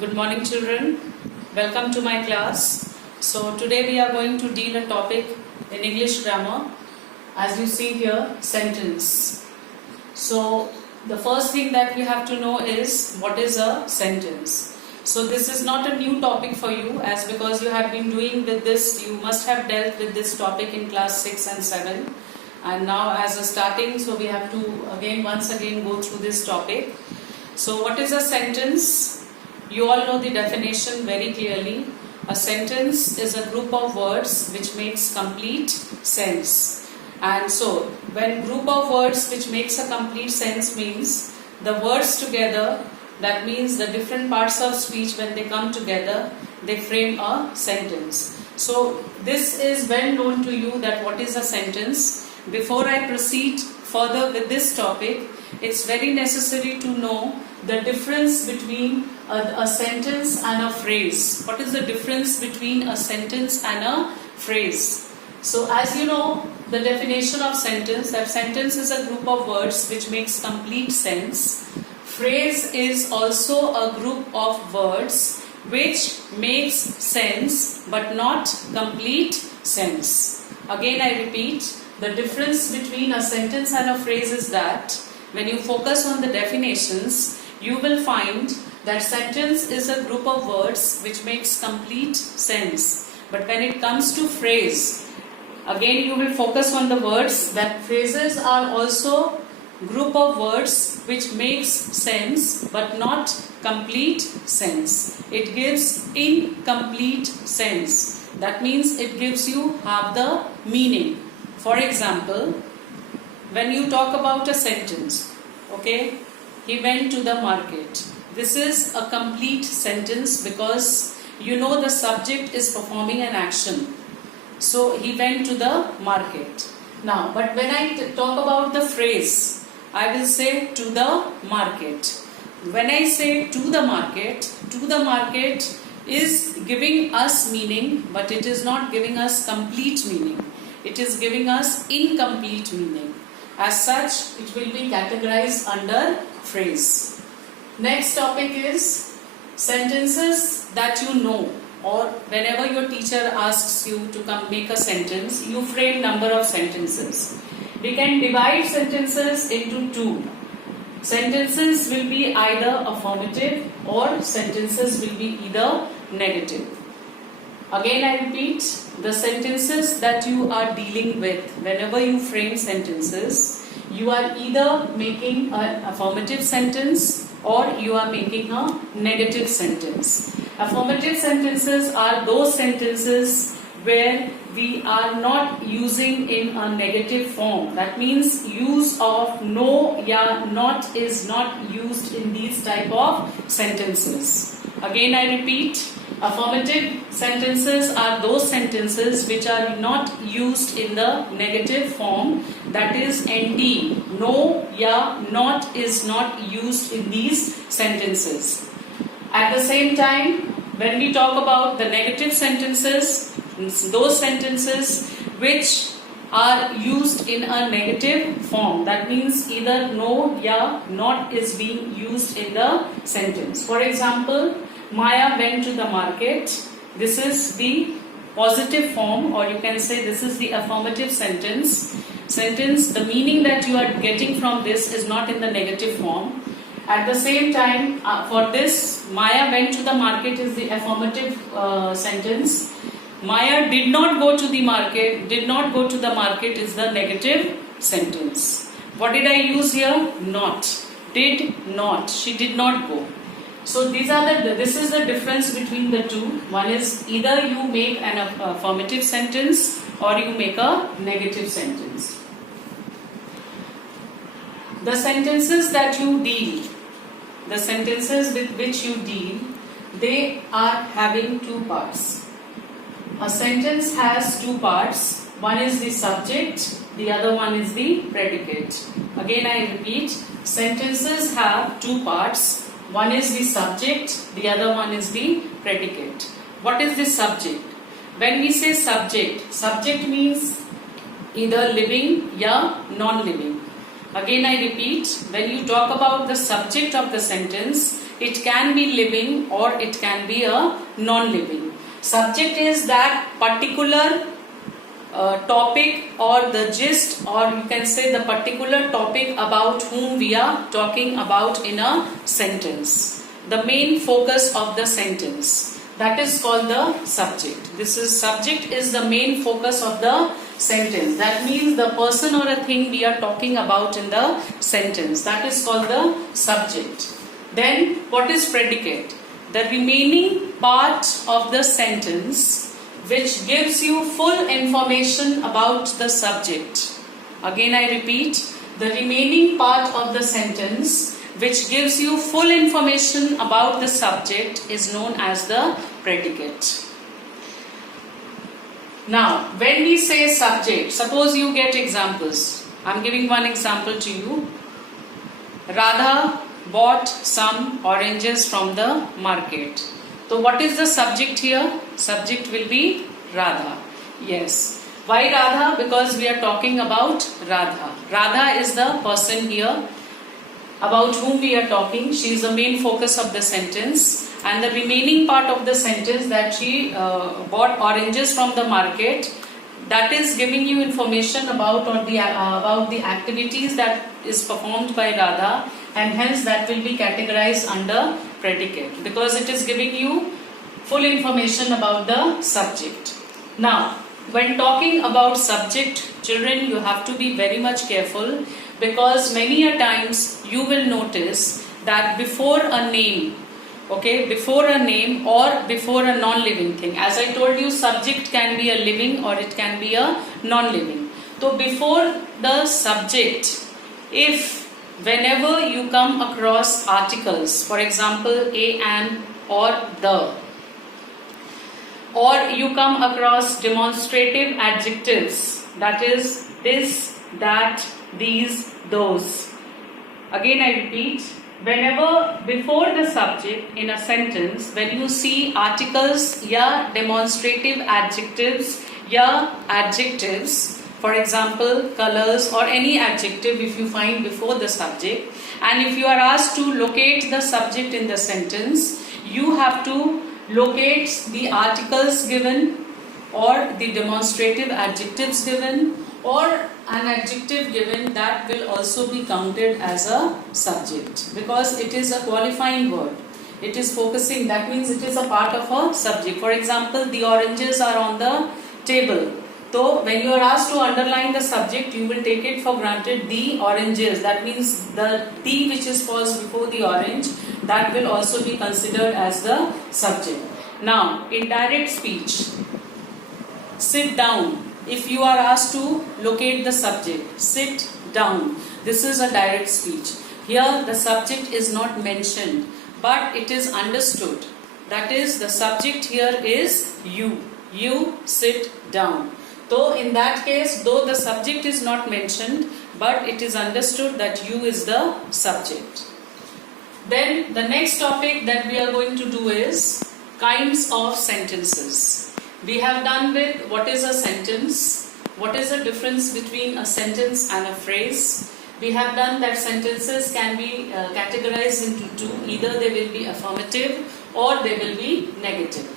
Good morning, children. Welcome to my class. So today we are going to deal a topic in English grammar. As you see here, sentence. So the first thing that we have to know is what is a sentence. So this is not a new topic for you, as because you have been doing with this, you must have dealt with this topic in class 6 and 7. And now as a starting, so we have to once again go through this topic. So what is a sentence? You all know the definition very clearly. A sentence is a group of words which makes complete sense. And so when group of words which makes a complete sense means the words together, that means the different parts of speech, when they come together, they frame a sentence. So this is well known to you that what is a sentence. Before I proceed further with this topic, it's very necessary to know the difference between a sentence and a phrase. What is the difference between a sentence and a phrase? So as you know, the definition of sentence, that sentence is a group of words which makes complete sense. Phrase is also a group of words which makes sense but not complete sense. Again I repeat, the difference between a sentence and a phrase is that when you focus on the definitions, you will find that sentence is a group of words which makes complete sense. But when it comes to phrase, again you will focus on the words that phrases are also group of words which makes sense but not complete sense. It gives incomplete sense. That means it gives you half the meaning. For example, when you talk about a sentence, okay, he went to the market. This is a complete sentence because you know the subject is performing an action. So he went to the market. Now, but when I talk about the phrase, I will say to the market. When I say to the market is giving us meaning, but it is not giving us complete meaning. It is giving us incomplete meaning. As such, it will be categorized under phrase. Next topic is sentences that you know, or whenever your teacher asks you to come make a sentence, you frame number of sentences. We can divide sentences into two. Sentences will be either affirmative or sentences will be either negative. Again I repeat, the sentences that you are dealing with, whenever you frame sentences, you are either making an affirmative sentence or you are making a negative sentence. Affirmative sentences are those sentences where we are not using in a negative form. That means use of no, ya, not is not used in these type of sentences. Again I repeat, affirmative sentences are those sentences which are not used in the negative form. That is ND, no, ya, not is not used in these sentences. At the same time, when we talk about the negative sentences, those sentences which are used in a negative form. That means either no, ya, not is being used in the sentence. For example, Maya went to the market. This is the positive form, or you can say this is the affirmative sentence. The meaning that you are getting from this is not in the negative form. At the same time, for this, Maya went to the market is the affirmative sentence. Maya did not go to the market is the negative sentence. What did I use here? Not. Did not. She did not go. So this is the difference between the two. One is either you make an affirmative sentence or you make a negative sentence. The sentences that you deal, the sentences with which you deal, they are having two parts. A sentence has two parts. One is the subject, the other one is the predicate. Again I repeat, sentences have two parts. One is the subject, the other one is the predicate. What is the subject? When we say subject means either living or non-living. Again I repeat, when you talk about the subject of the sentence, it can be living or it can be a non-living. Subject is that particular topic or the gist, or you can say the particular topic about whom we are talking about in a sentence. The main focus of the sentence. That is called the subject. Subject is the main focus of the sentence. That means the person or a thing we are talking about in the sentence. That is called the subject. Then what is predicate? The remaining part of the sentence which gives you full information about the subject. Again I repeat, the remaining part of the sentence which gives you full information about the subject is known as the predicate. Now, when we say subject, suppose you get examples. I am giving one example to you. Radha bought some oranges from the market. So what is the subject here? Subject will be Radha. Yes. Why Radha? Because we are talking about Radha. Radha is the person here about whom we are talking. She is the main focus of the sentence, and the remaining part of the sentence, that she bought oranges from the market, that is giving you information about the activities that is performed by Radha, and hence that will be categorized under predicate because it is giving you full information about the subject. Now, when talking about subject, children, you have to be very much careful, because many a times you will notice that before a name, before a name or before a non-living thing, as I told you, subject can be a living or it can be a non-living. So before the subject, whenever you come across articles, for example, a, an or the, or you come across demonstrative adjectives, that is this, that, these, those. Again I repeat, whenever before the subject in a sentence, when you see articles ya demonstrative adjectives ya adjectives, for example colors or any adjective if you find before the subject, and if you are asked to locate the subject in the sentence, you have to locate the articles given or the demonstrative adjectives given or an adjective given that will also be counted as a subject, because it is a qualifying word. It is focusing, that means it is a part of a subject. For example, the oranges are on the table. So when you are asked to underline the subject, you will take it for granted the oranges. That means the T which is paused before the orange, that will also be considered as the subject. Now, in direct speech, sit down. If you are asked to locate the subject, sit down. This is a direct speech. Here the subject is not mentioned, but it is understood. That is, the subject here is you. You sit down. So in that case, though the subject is not mentioned, but it is understood that you is the subject. Then the next topic that we are going to do is kinds of sentences. We have done with what is a sentence, what is the difference between a sentence and a phrase. We have done that sentences can be categorized into two, either they will be affirmative or they will be negative.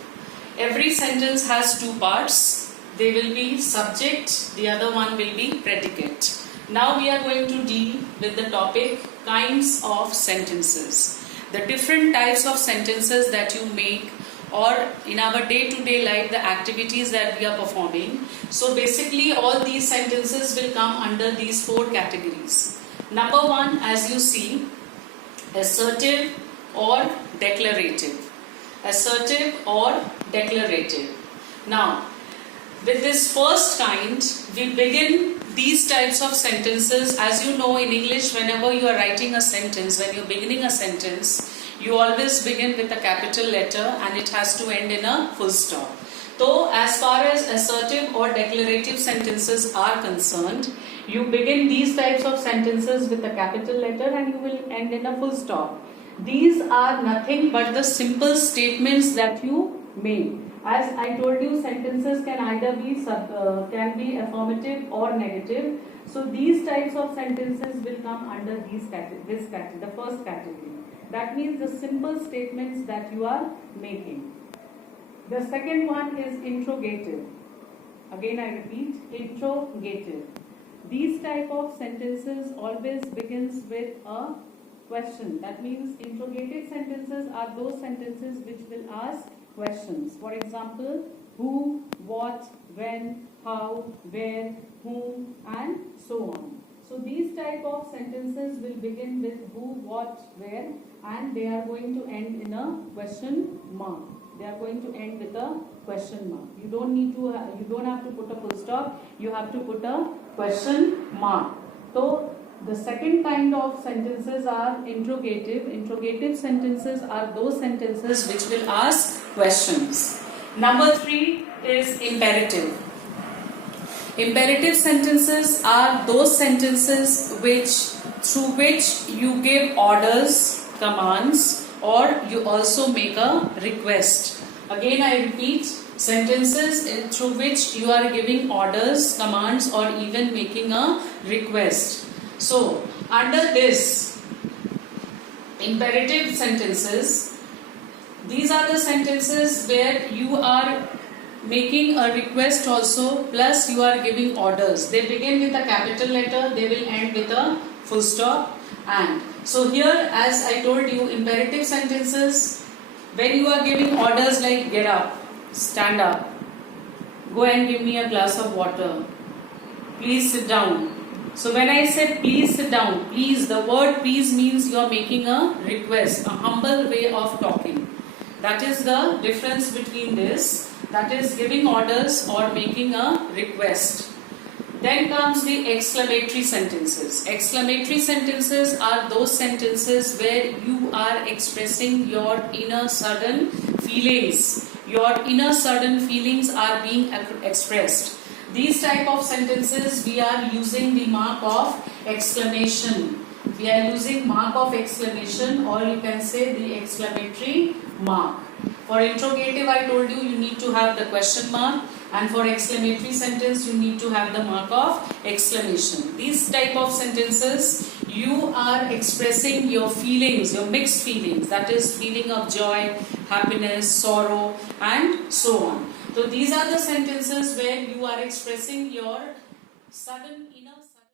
Every sentence has two parts. They will be subject, the other one will be predicate. Now we are going to deal with the topic kinds of sentences. The different types of sentences that you make, or in our day-to-day life, the activities that we are performing. So basically all these sentences will come under these four categories. Number one, as you see, assertive or declarative. Assertive or declarative. Now, with this first kind, we begin these types of sentences. As you know, in English, whenever you are writing a sentence, when you're beginning a sentence, you always begin with a capital letter and it has to end in a full stop. So, as far as assertive or declarative sentences are concerned, you begin these types of sentences with a capital letter and you will end in a full stop. These are nothing but the simple statements that you make. As I told you, sentences can either be affirmative or negative. So these types of sentences will come under this category, the first category. That means the simple statements that you are making. The second one is interrogative. Again I repeat, interrogative. These type of sentences always begins with a question. That means interrogative sentences are those sentences which will ask questions. For example, who, what, when, how, where, whom, and so on. So these type of sentences will begin with who, what, where, and they are going to end in a question mark. They are going to end with a question mark. You don't have to put a full stop. You have to put a question mark. So the second kind of sentences are interrogative. Interrogative sentences are those sentences which will ask questions. Number 3 is imperative. Imperative sentences are those sentences through which you give orders, commands, or you also make a request. Again I repeat, sentences through which you are giving orders, commands, or even making a request. So under this imperative sentences, these are the sentences where you are making a request also, plus you are giving orders. They begin with a capital letter, they will end with a full stop. And so here, as I told you, imperative sentences, when you are giving orders like get up, stand up, go and give me a glass of water, please sit down. So when I said please sit down, please, the word please means you are making a request, a humble way of talking. That is the difference between this. That is giving orders or making a request. Then comes the exclamatory sentences. Exclamatory sentences are those sentences where you are expressing your inner sudden feelings. Your inner sudden feelings are being expressed. These type of sentences we are using the mark of exclamation. We are using mark of exclamation, or you can say the exclamatory mark. For interrogative, I told you need to have the question mark, and for exclamatory sentence you need to have the mark of exclamation. These type of sentences you are expressing your feelings, your mixed feelings, that is feeling of joy, happiness, sorrow, and so on. So these are the sentences where you are expressing your sudden